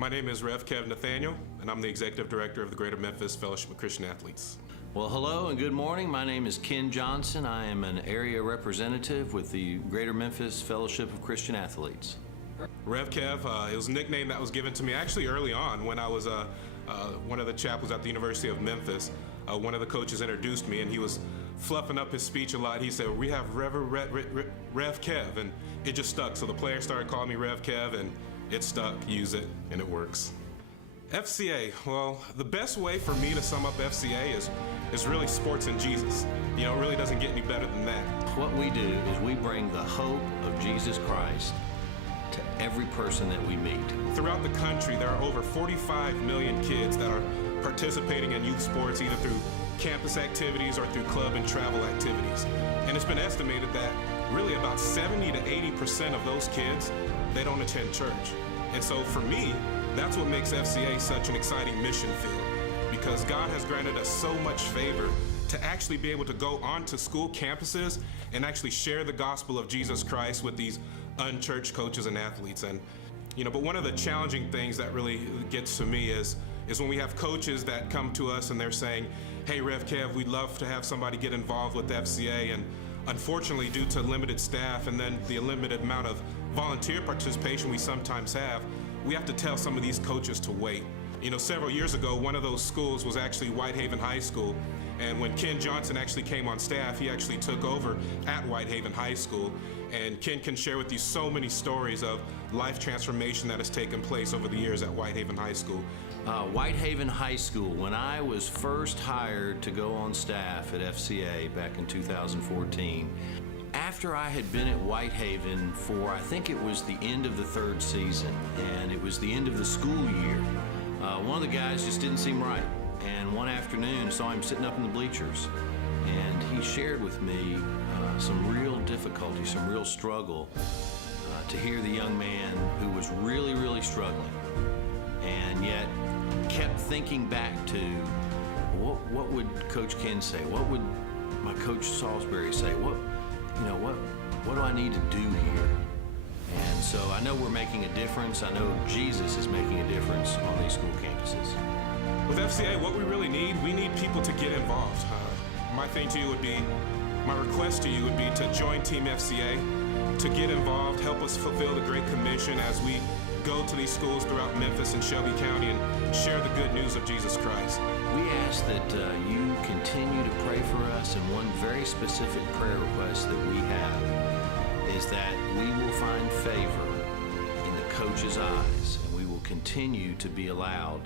My name is Rev Kev Nathaniel, and I'm the Executive Director of the Greater Memphis Fellowship of Christian Athletes. Well, hello and good morning. My name is Ken Johnson. I am an area representative with the Greater Memphis Fellowship of Christian Athletes. Rev Kev, it was a nickname that was given to me actually early on when I was one of the chaplains at the University of Memphis. One of the coaches introduced me, and he was fluffing up his speech a lot. He said, "We have Rev Kev," and it just stuck. So the players started calling me Rev Kev, and it stuck. Use it, and it works. FCA, well, the best way for me to sum up FCA is really sports and Jesus. You know, it really doesn't get any better than that. What we do is we bring the hope of Jesus Christ to every person that we meet. Throughout the country, there are over 45 million kids that are participating in youth sports, either through campus activities or through club and travel activities. And it's been estimated that really about 70 to 80% of those kids, they don't attend church. And so for me, that's what makes FCA such an exciting mission field, because God has granted us so much favor to actually be able to go onto school campuses and actually share the gospel of Jesus Christ with these unchurched coaches and athletes. And but one of the challenging things that really gets to me is when we have coaches that come to us and they're saying, "Hey, Rev Kev, we'd love to have somebody get involved with FCA," and unfortunately, due to limited staff and then the limited amount of volunteer participation we sometimes have to tell some of these coaches to wait. Several years ago, one of those schools was actually Whitehaven High School. And when Ken Johnson actually came on staff, he actually took over at Whitehaven High School. And Ken can share with you so many stories of life transformation that has taken place over the years at Whitehaven High School. Whitehaven High School, when I was first hired to go on staff at FCA back in 2014, after I had been at Whitehaven for, I think it was the end of the third season, and it was the end of the school year, one of the guys just didn't seem right. And one afternoon, I saw him sitting up in the bleachers, and he shared with me some real difficulty, some real struggle, to hear the young man who was really, really struggling, and yet kept thinking back to what would Coach Ken say? What would my Coach Salisbury say? What do I need to do here? And so I know we're making a difference. I know Jesus is making a difference on these school campuses. With FCA, what we really need, we need people to get involved. My request to you would be to join Team FCA, to get involved, help us fulfill the Great Commission as we go to these schools throughout Memphis and Shelby County and share the good news of Jesus Christ. We ask that you continue to pray for us, and one very specific prayer request that we have is that we will find favor in the coach's eyes, and we will continue to be allowed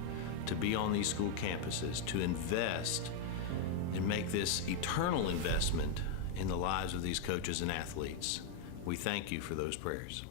to be on these school campuses, to invest and make this eternal investment in the lives of these coaches and athletes. We thank you for those prayers.